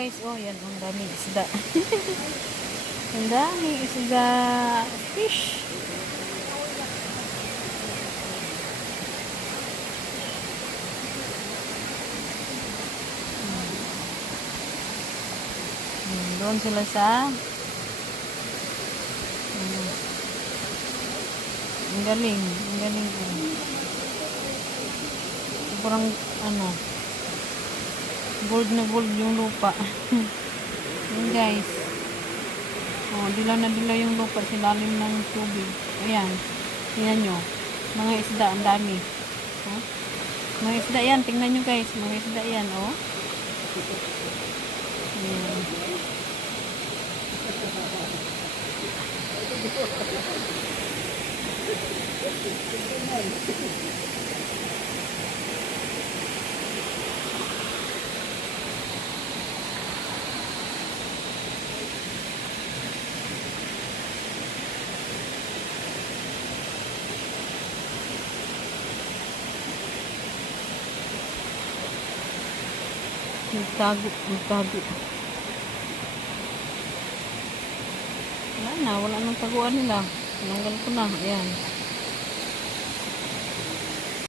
Guys, oh yan, ang dami isda. Ang dami isda. Fish. Doon sila sa ang galing ko. Parang gold na gold yung lupa. Yun guys. Oh, dilaw na dilaw yung lupa sa lalim ng tubig. Ayan. Tingnan nyo. Mga isda, ang dami. Oh? Mga isda yan. Tingnan nyo guys. Mga isda yan. Oh. Ayan. Nagtago. Wala nang taguan nila. Tinanggal ko na. Ayan.